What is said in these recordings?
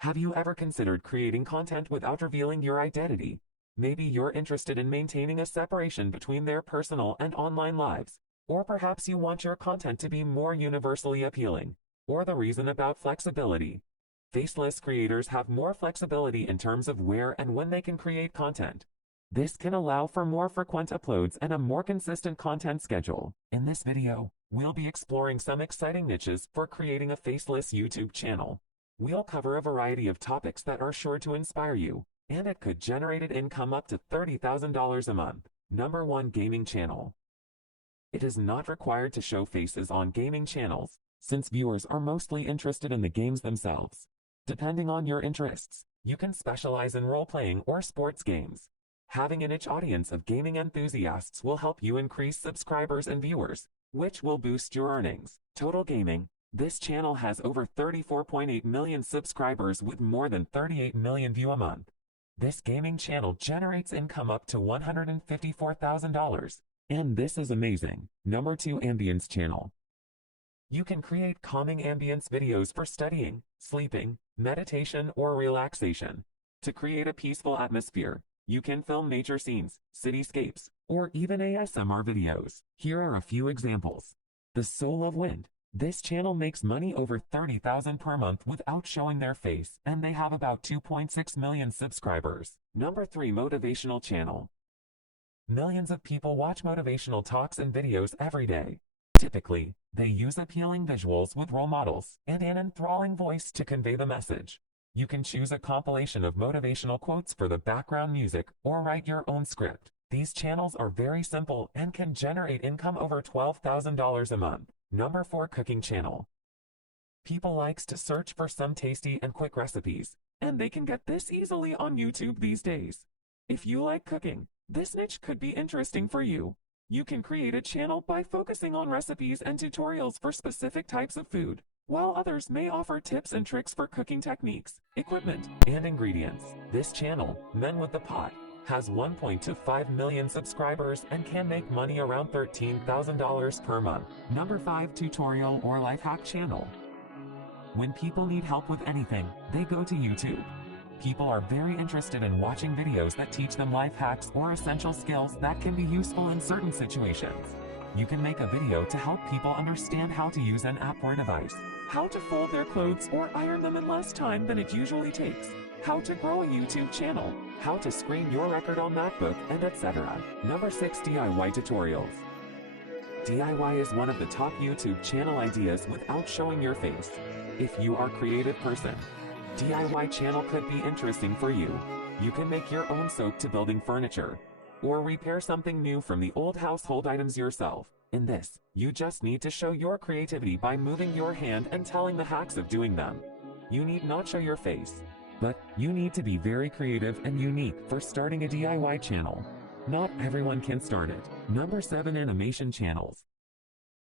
Have you ever considered creating content without revealing your identity? Maybe you're interested in maintaining a separation between their personal and online lives. Or perhaps you want your content to be more universally appealing. Or the reason about flexibility. Faceless creators have more flexibility in terms of where and when they can create content. This can allow for more frequent uploads and a more consistent content schedule. In this video, we'll be exploring some exciting niches for creating a faceless YouTube channel. We'll cover a variety of topics that are sure to inspire you, and it could generate an income up to $30,000 a month. Number 1, gaming channel. It is not required to show faces on gaming channels, since viewers are mostly interested in the games themselves. Depending on your interests, you can specialize in role-playing or sports games. Having a niche audience of gaming enthusiasts will help you increase subscribers and viewers, which will boost your earnings. Total Gaming. This channel has over 34.8 million subscribers with more than 38 million views a month. This gaming channel generates income up to $154,000. And this is amazing. Number 2, Ambience channel. You can create calming ambience videos for studying, sleeping, meditation, or relaxation. To create a peaceful atmosphere, you can film nature scenes, cityscapes, or even ASMR videos. Here are a few examples. The Soul of Wind. This channel makes money over $30,000 per month without showing their face, and they have about 2.6 million subscribers. Number 3, Motivational channel. Millions of people watch motivational talks and videos every day. Typically, they use appealing visuals with role models and an enthralling voice to convey the message. You can choose a compilation of motivational quotes for the background music or write your own script. These channels are very simple and can generate income over $12,000 a month. Number 4, Cooking channel. People likes to search for some tasty and quick recipes, and they can get this easily on YouTube these days. If you like cooking, this niche could be interesting for you. You can create a channel by focusing on recipes and tutorials for specific types of food, while others may offer tips and tricks for cooking techniques, equipment, and ingredients. This channel, Men with the Pot, has 1.25 million subscribers and can make money around $13,000 per month. Number 5, Tutorial or Life Hack channel. When people need help with anything, they go to YouTube. People are very interested in watching videos that teach them life hacks or essential skills that can be useful in certain situations. You can make a video to help people understand how to use an app or device, how to fold their clothes or iron them in less time than it usually takes, how to grow a YouTube channel, how to screen your record on MacBook, and etc. Number 6, DIY tutorials. DIY is one of the top YouTube channel ideas without showing your face. If you are a creative person, DIY channel could be interesting for you. You can make your own soap to building furniture, or repair something new from the old household items yourself. In this, you just need to show your creativity by moving your hand and telling the hacks of doing them. You need not show your face, but you need to be very creative and unique for starting a DIY channel. Not everyone can start it. Number 7, Animation channels.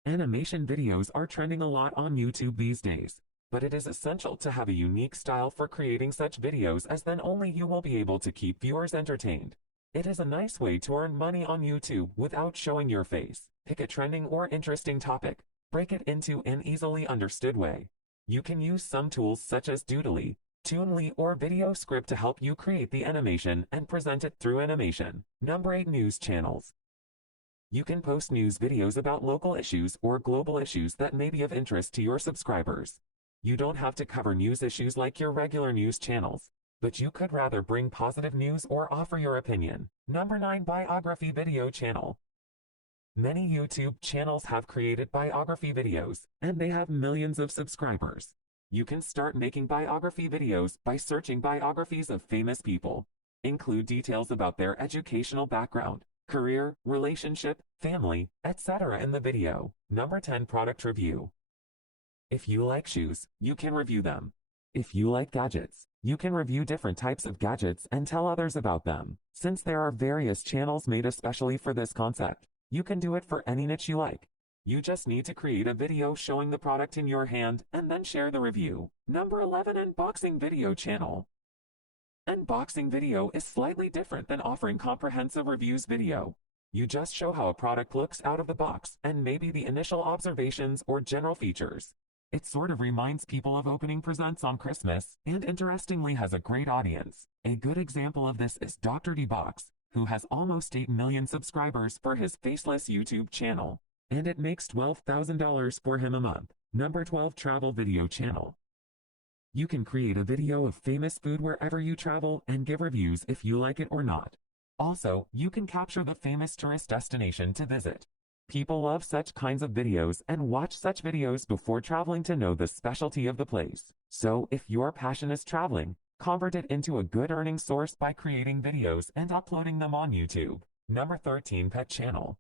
Animation videos are trending a lot on YouTube these days, but it is essential to have a unique style for creating such videos, as then only you will be able to keep viewers entertained. It is a nice way to earn money on YouTube without showing your face. Pick a trending or interesting topic, break it into an easily understood way. You can use some tools such as Doodly, Toonly, or Video Script to help you create the animation and present it through animation. Number 8, News channels. You can post news videos about local issues or global issues that may be of interest to your subscribers. You don't have to cover news issues like your regular news channels, but you could rather bring positive news or offer your opinion. Number 9, Biography video channel. Many YouTube channels have created biography videos, and they have millions of subscribers. You can start making biography videos by searching biographies of famous people. Include details about their educational background, career, relationship, family, etc. in the video. Number 10, Product review. If you like shoes, you can review them. If you like gadgets, you can review different types of gadgets and tell others about them. Since there are various channels made especially for this concept, you can do it for any niche you like. You just need to create a video showing the product in your hand and then share the review. Number 11, Unboxing video channel. Unboxing video is slightly different than offering comprehensive reviews video. You just show how a product looks out of the box and maybe the initial observations or general features. It sort of reminds people of opening presents on Christmas, and interestingly has a great audience. A good example of this is Dr. D-Box, who has almost 8 million subscribers for his faceless YouTube channel, and it makes $12,000 for him a month. Number 12, travel video channel. You can create a video of famous food wherever you travel and give reviews if you like it or not. Also, you can capture the famous tourist destination to visit. People love such kinds of videos and watch such videos before traveling to know the specialty of the place. So, if your passion is traveling, convert it into a good earning source by creating videos and uploading them on YouTube. Number 13, pet channel.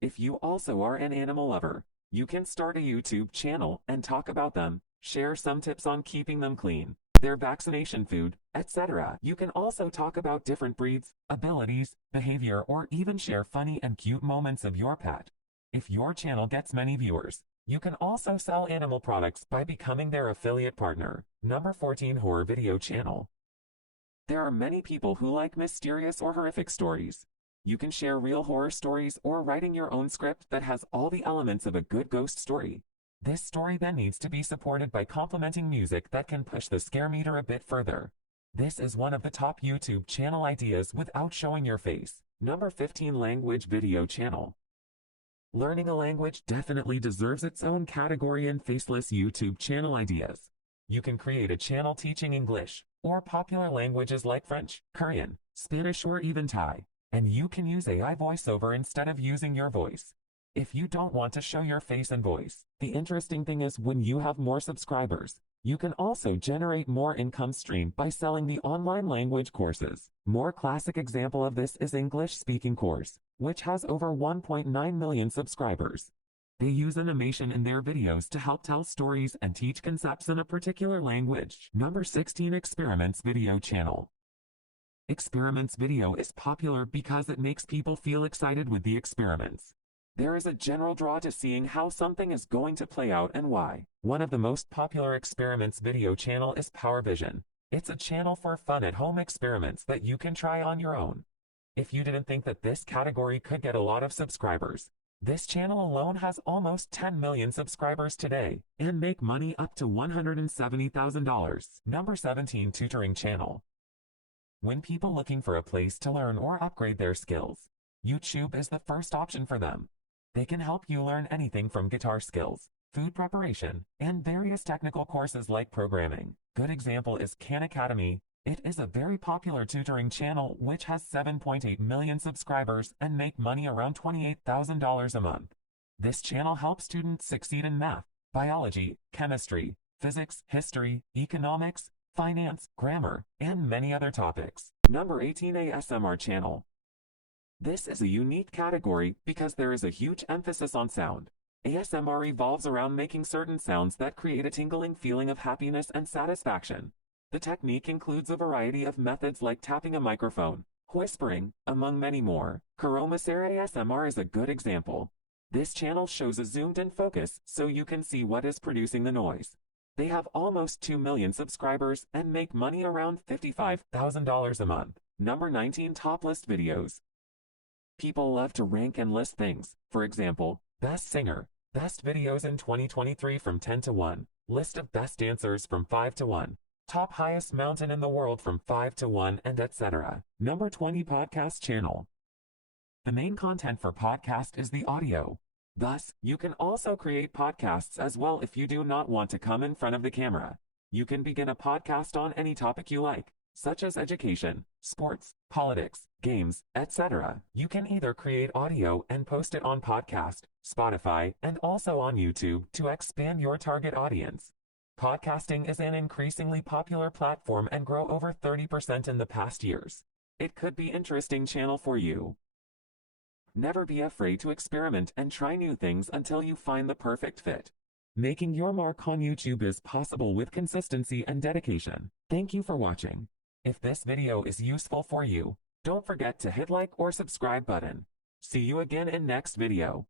If you also are an animal lover, you can start a YouTube channel and talk about them, share some tips on keeping them clean, their vaccination food, etc. You can also talk about different breeds, abilities, behavior, or even share funny and cute moments of your pet. If your channel gets many viewers, you can also sell animal products by becoming their affiliate partner. Number 14, horror video channel. There are many people who like mysterious or horrific stories. You can share real horror stories or writing your own script that has all the elements of a good ghost story. This story then needs to be supported by complementing music that can push the scare meter a bit further. This is one of the top YouTube channel ideas without showing your face. Number 15, language video channel. Learning a language definitely deserves its own category in faceless YouTube channel ideas. You can create a channel teaching English, or popular languages like French, Korean, Spanish, or even Thai, and you can use AI voiceover instead of using your voice. If you don't want to show your face and voice, the interesting thing is when you have more subscribers, you can also generate more income stream by selling the online language courses. More classic example of this is English speaking course, which has over 1.9 million subscribers. They use animation in their videos to help tell stories and teach concepts in a particular language. Number 16, experiments video channel. Experiments video is popular because it makes people feel excited with the experiments. There is a general draw to seeing how something is going to play out and why. One of the most popular experiments video channel is Power Vision. It's a channel for fun at-home experiments that you can try on your own. If you didn't think that this category could get a lot of subscribers, this channel alone has almost 10 million subscribers today and make money up to $170,000. Number 17, tutoring channel. When people looking for a place to learn or upgrade their skills, YouTube is the first option for them. They can help you learn anything from guitar skills, food preparation, and various technical courses like programming. Good example is Khan Academy. It is a very popular tutoring channel which has 7.8 million subscribers and make money around $28,000 a month. This channel helps students succeed in math, biology, chemistry, physics, history, economics, finance, grammar, and many other topics. Number 18, ASMR channel. This is a unique category because there is a huge emphasis on sound. ASMR revolves around making certain sounds that create a tingling feeling of happiness and satisfaction. The technique includes a variety of methods like tapping a microphone, whispering, among many more. Kuromaser ASMR is a good example. This channel shows a zoomed-in focus so you can see what is producing the noise. They have almost 2 million subscribers and make money around $55,000 a month. Number 19, top list videos. People love to rank and list things. For example, best singer, best videos in 2023 from 10 to 1, list of best dancers from 5 to 1, top highest mountain in the world from 5 to 1, and etc. Number 20, podcast channel. The main content for podcast is the audio. Thus, you can also create podcasts as well if you do not want to come in front of the camera. You can begin a podcast on any topic you like, such as education, sports, politics, games, etc. You can either create audio and post it on podcast, Spotify, and also on YouTube to expand your target audience. Podcasting is an increasingly popular platform and grow over 30% in the past years. It could be interesting channel for you. Never be afraid to experiment and try new things until you find the perfect fit. Making your mark on YouTube is possible with consistency and dedication. Thank you for watching. If this video is useful for you, don't forget to hit like or subscribe button. See you again in next video.